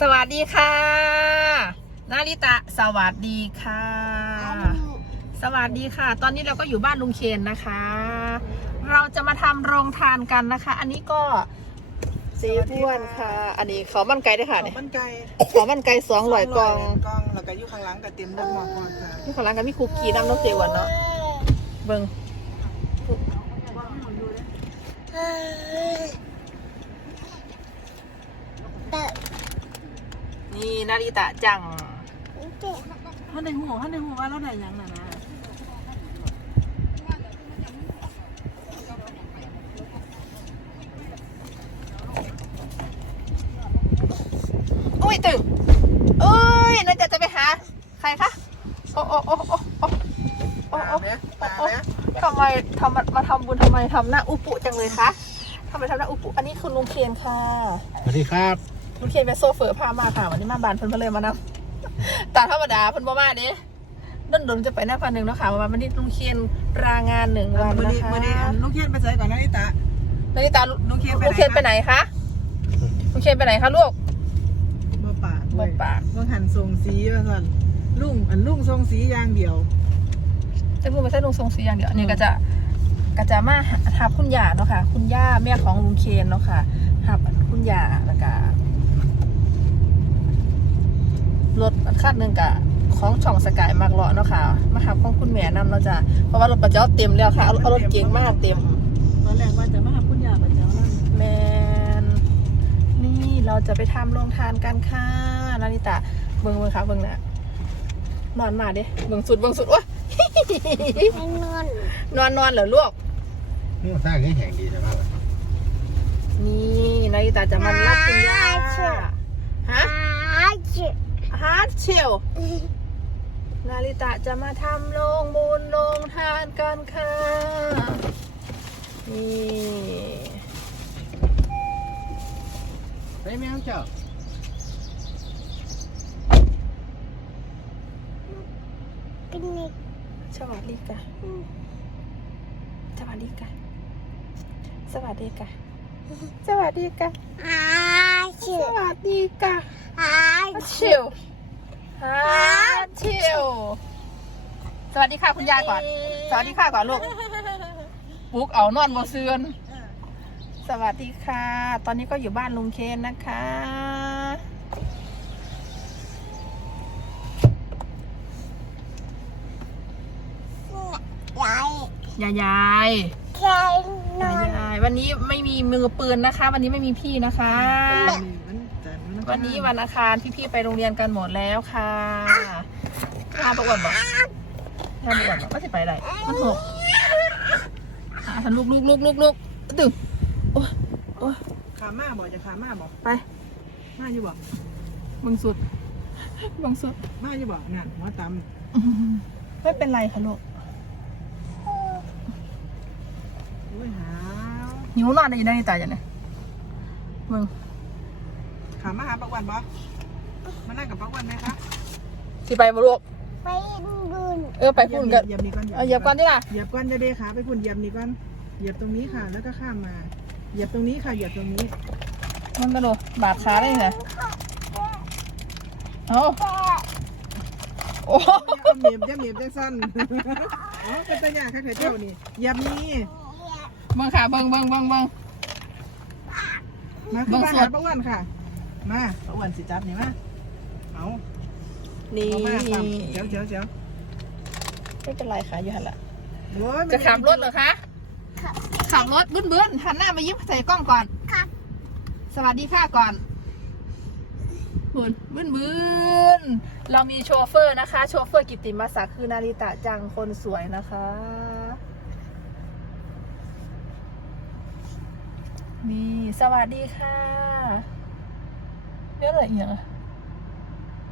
สวัสดีค่ะ นาริตะ สวัสดีค่ะ สวัสดีค่ะ ตอนนี้เราก็อยู่บ้านลุงเคนนะคะ เราจะมาทำโรงทานกันนะคะ อันนี้ก็เจ๊บ้วนค่ะ อันนี้ขอมันไก่ด้วยค่ะเนี่ยมันไก่ขอมันไก่สองร้อยกล่องกองแล้วก็อยู่ข้างหลังก็เตรียมน้ำหมอกก่อนค่ะที่ของร้านกันมีคุกกี้น้ำนกเจวันเนาะเบิ้ง นี่นาริตะจังท่านในหูท่านในหูว่าเราได้ยังน่ะนะอุ้ยตึงเอ้ยน่าจะจะไปหา ใครคะโอ้โอ้โอ้โอ้โอ้โอ้ตาโอ้เนี่ยตาโอ้เนี่ยทำไมทำมามาทำบุญทำไมทำหน้าอุปุจังเลยคะทำไมทำหน้าอุปุอันนี้คือลุงเคียนค่ะสวัสดีครับ ลุงเคียนเป็นโซเฟอร์พามาค่ะวันนี้มาบานเพิ่นมาเลยมานำตามธรรมดาเพิ่นบ่มาเด้ด้นดนจะไปหน้าพันหนึ่งเนาะค่ะวันนี้ลุงเคียนรางานหนึ่งวันมือนะนี้คะมือนี้อันลูกเขียนไปใส่ก่อนนะนี่ตานาฬิตาลุงเคียนไปไหนลุงเคียนไปไหนคะลุงเคียนไปไหนคะลูกบ่ปากบ่ปากบ่หันทรงสีว่าซั่นลุงอันลุงทรงสีอย่างเดียวจะพูดไปใช่ลุงทรงสีอย่างเดียวเนี่ยก็จะก็จะมาหับคุณย่าเนาะค่ะ คุณย่าแม่ของลุงเคนเนาะค่ะหับคุณย่าแล้วก็ รถคันหนึ่งกับของช่องสกายมากเลาะเนาะค่ะมาหับของคุณแม่นำเนาะจ้ะเพราะว่ารถประเจ้าเต็มแล้วค่ะเอาเอารถเก๋งมากเต็มตอนแรกว่าจะมาหาคุณยาบัดเจ้านั่นแมนนี่เราจะไปทำโรงทานกันค่ะนาริตะเบิ่งเบิ่งค่ะเบิ่งนะนอนมาเด้เบิ่งสุดเบิ่งสุดวะนอนนอนเหรอลูกนี่สร้างให้แห่งดีนะครับนี่นาริตาจะมารับคุณย่าฮะ ฮาร์ดเชลนาริตะจะมาทำโรงบุญโรงทานกันค่ะ นี่ไปแมวเจ้าสวัสดีค่ะสวัสดีค่ะสวัสดีค่ะสวัสดีค่ะ สวัสดีค่ะฮาร์ดเชลฮาร์ดเชลสวัสดีค่ะคุณยายก่อน สวัสดีค่ะก่อนลูกปุ๊กเอานอนบ่เซือนสวัสดีค่ะ ตอนนี้ก็อยู่บ้านลุงเคนนะคะ ยายยาย ยายยายวันนี้ไม่มีมือปืนนะคะ วันนี้ไม่มีพี่นะคะมันจันทร์วันนี้วันอาคารพี่ๆไปโรงเรียนกันหมดแล้วค่ะพาประอ้วนบอกพาประอ้วนบอกว่าจะไปไหนมันหกอะฉันลุกลุกลุกลุกลุกตึ๊บโอ้ยโอ้ยขามาบ่จะขามาบ่ไป มาอยู่บ่บังสุดบังสุดมาอยู่บ่นั่นหัวตอื้อหือไม่เป็นไรค่ะลูกำโอ้ยหาว หิวนอนได้ยังไงตายอย่างเนี้ยมึงขามาหาปักวันบ่มานั่งกับปักวันไหมคะสิไปบ่ลูกเออไปพุ่นกันเหยียบนี่ก่อนเอาเหยียบก่อนดิล่ะเหยียบก่อนจะเด้ขาไปพุ่นเหยียบนี่ก่อนเหยียบตรงนี้ค่ะ แล้วก็ข้ามมา เหยียบตรงนี้ค่ะ เหยียบตรงนี้ มันกระโดดบาดขาได้ไงเอาโอ้อย่าเอาเมียบอย่าเมียบได้สั้นอ๋อเป็นตะยากค่ะเขยเจ้านี่เหยียบนี่ เบิ่งขาเบิ่งเบิ่งเบิ่งเบิ่ง มาเบิ่ขึ้นงมาสวหาดป้าอ้วนค่ะ มาป้าอ้วนสิจับนี่มาเอานี่เอามาตามเจียวเจียวเจียวไม่เป็นไรค่ะอยู่หันละโอ้ยจะขับรถเหรอคะขับรถบึ้นบึ้นหันหน้ามายิ้มใส่กล้องก่อนสวัสดีค่ะก่อนบึ้นบึ้นบึ้นเรามีโชเฟอร์นะคะ โชเฟอร์กิตติมาศักดิ์คือนาริตะจังคนสวยนะคะ นี่สวัสดีค่ะเรื่องอะไรอีกอย่างอะ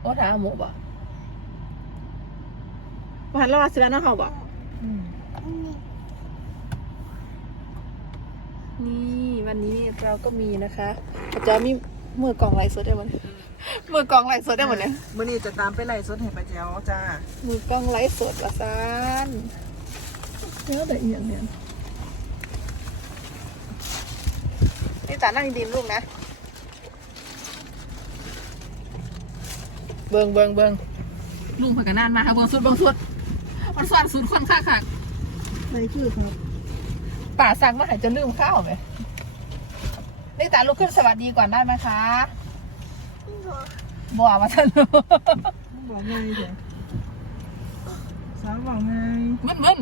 โอ้ถามหมูบ่บ่หันรอเสือเนาะเขาบ่อืมนี่วันนี้เราก็มีนะคะอาจารย์มีมือกล่องไลฟ์สดได้หมดเลยมือกล่องไลฟ์สดได้หมดเลยมื่อนี้จะตามไปไล่สดให้ป้าเจียวจ้ามือกล้องไลฟ์สดละซานเนื้อแต่เอียงเนี่ย นี่ตานั่งดินลูกนะ เบิงเบิงเบิงลุงผักกันนานมาค่ะเบิงสุดเบิงสุดมันสอนสุดคนค่าค่ะในคือครับ ป่าสั่งมาใหายจะลืมข้าวไหมนี่ตาลุกขึ้นสวัสดีก่อนได้ไหมคะบอกมาท่านบอกไงเถอะสาวบอกไงมึนมึน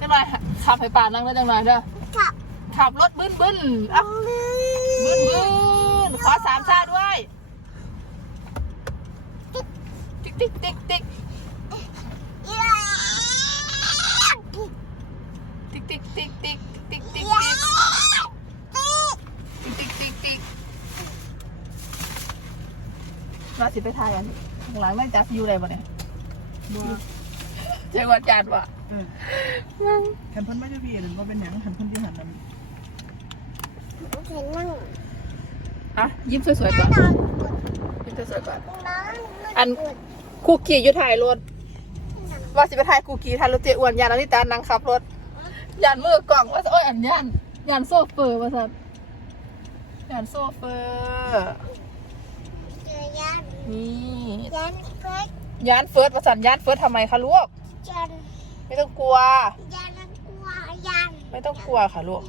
จังหน่อยขับให้ป่านั่งได้จังหน่อยเด้อขับ ขับรถบึ้นบึ้นอะบึ้นบึ้นขอสามชาด้วยติ๊กติ๊กติ๊กติ๊กติ๊กติ๊กติ๊กติ๊กติ๊กติ๊กติ๊กติ๊กติ๊กติ๊กติ๊กมาสิไปทายอันข้างหลังน่าจะอยู่อะไรบ่เนี่ยบอกเจ้าจันทร์วะเออขันพ้นไม่ได้พี่หรือว่าเป็นหยังขันพ้นอ ยืนหันนั้นอะยิ้มสวยๆก่อนยิ้มสวยๆก่อนอัน คุกกี้อยู่ถ่ายรถว่าสิไปถ่ายคุกกี้ถ่ายรถเจ๊อ้วนยานอนิตานั่งขับรถยานมือกล่องว่าโอ้ยอันยานยานโซเฟอร์ว่าสันยานโซเฟอร์นี่ยานเฟิร์สว่าสันยานเฟิร์สทำไมคะลูกไม่ต้องกลัวไม่ต้องกลัวค่ะลูก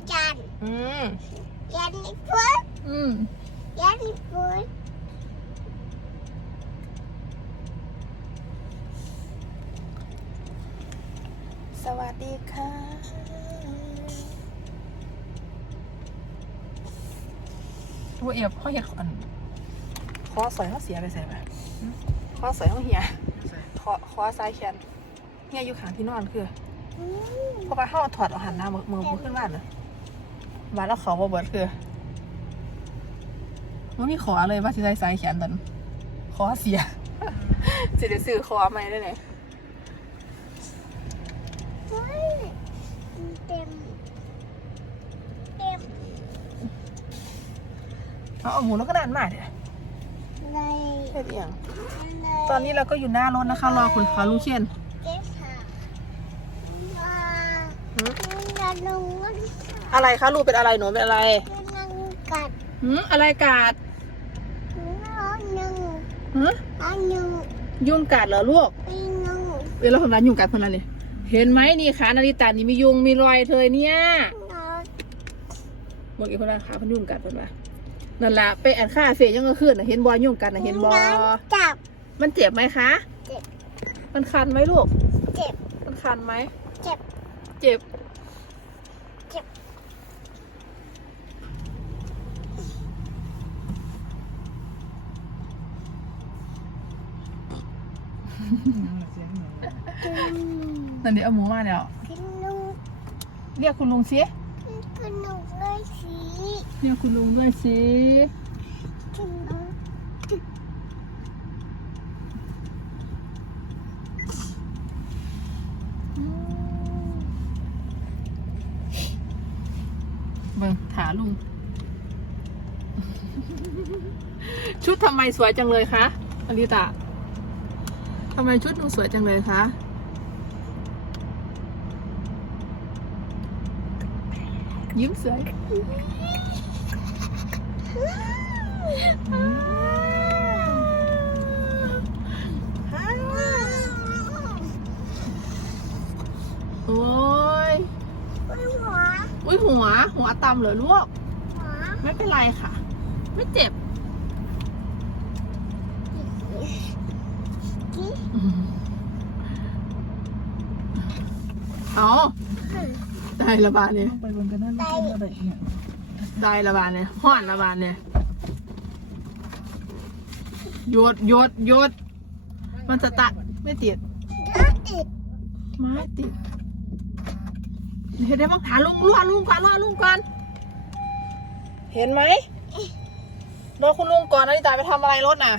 อืม อืมสวัสดีค่ะว่าเอฟเขาเห็ดอันคอสอยเขาเสียไปใส่ไหมคอสอยเขาเหียคอคอซ้ายแขนเหียอยู่ขางที่นอนคือ เพราะว่าเขาถอดเอาหันหน้ามือมือขึ้นบ้านเนะ บ้านแล้วเขาบ่เบิดคือมันมีขอเลยว่าสิได้ซ้ายแขนตอนคอเสียสิได้ซื้อคอใหม่ได้ไหนเอาเอาหมูแล้วก็นานมากเนี่ยเฮ็ดอหย่างตอนนี้เราก็อยู่หน้ารถนะคะ รอคุณขาลูกเชียนหืม อะไรคะลูกเป็นอะไรหนูเป็นอะไรหืมอะไรกัดหืมยุงกัดเหรอลูกเวลาผมร้านยุงกัดเพื่อนอะไรเห็นไหมนี่ขานาฬิตานี่มียุงมีรอยเธอเนี่ยเมื่อกี้เพื่อนขาเพื่อนยุงกัดเพื่อนว่านั่นละไปแอนค่าเฟยยังก็ขึ้นน่ะเห็นบอยุงกัดน่ะเห็นบอจับ มันเจ็บไหมคะ เจ็บ มันคันไหมลูก เจ็บ มันคันไหม เจ็บ เจ็บ เจ็บ เสียงห นูนั่นเดี๋ยวเอาหมูมาแล้วกินนุ่งเรียกคุณลุงสิกินนุ่งด้วยสีเรียกคุณลุงด้วยสิกินนุ่งเบิ่งขาลุง ชุดทำไมสวยจังเลยคะอลิตาทำไมชุดหนูสวยจังเลยคะยิ้มสวยโอ้ยไม่หัวอุ้ยหัว หัวตำเหรอลูกหัวไม่เป็นไรค่ะ ไม่เจ็บ เอาได้ระบาดเนี่ยต้องไปบนกันนั่นไม่เป็นอะไรเนี่ยได้ระบาดเนี่ยห้อนระบาดเนี่ยหยุดหยุดหยุดมันจะตัดไม่ติดก็ติดไม้ติดเห็นได้บ้างหาลุงลุงลุงก่อนรอลุงก่อนเห็นไหมรอคุณลุงก่อนนาฬิตาไปทำอะไรรถน่ะ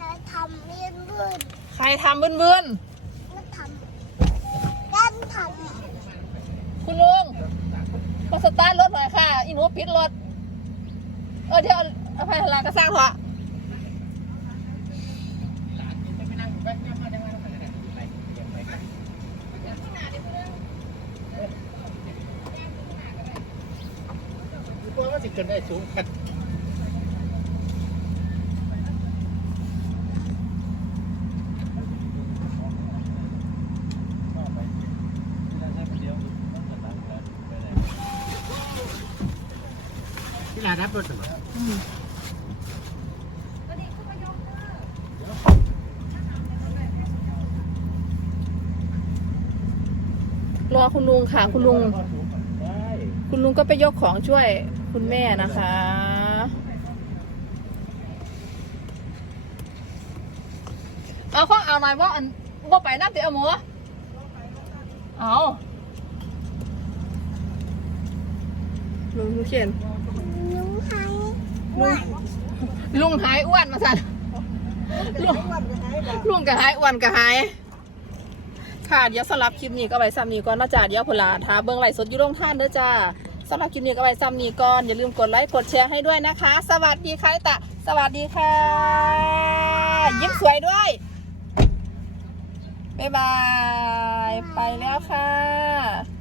จะทำเรื่องเบื่อใครทำเบื้นเบื้น ไม่ทำด้านท ๆ คุณลุงมาสตาร์ทรถหน่อยค่ะ อีหนูปิดรถ เออเดี๋ยวอภัยทลาก็สร้างเถอะว่าสิขึ้นได้สูงกัน รับรถมาอืมรอคุณลุงค่ะ คุณลุง คุณลุงก็ไปยกของช่วยคุณแม่นะคะ เอาข้องเอาหน่อยว่าอันว่าไปน้ำเตี๋ยวหมูเอาลุงเขียนลุงไฮ ลุงหายอ้วนมาสั่นลุงลุงก็หายอ้วนก็หายค่ะเดี๋ยวสำหรับคลิปนี้ก็ไว้ซ้ำนี้ก่อนนะจ๊ะเดี๋ยวพนลาท้าเบิ้งไลฟ์สดอยู่โรงท่านเด้อจ้าสำหรับคลิปนี้ก็ไว้ซ้ำนี้ก่อนอย่าลืมกดไลค์กดแชร์ให้ด้วยนะคะ สวัสดีค่ะลิตะสวัสดีค่ะ ยิ้มสวยด้วยบ๊ายบาย ไปแล้วค่ะ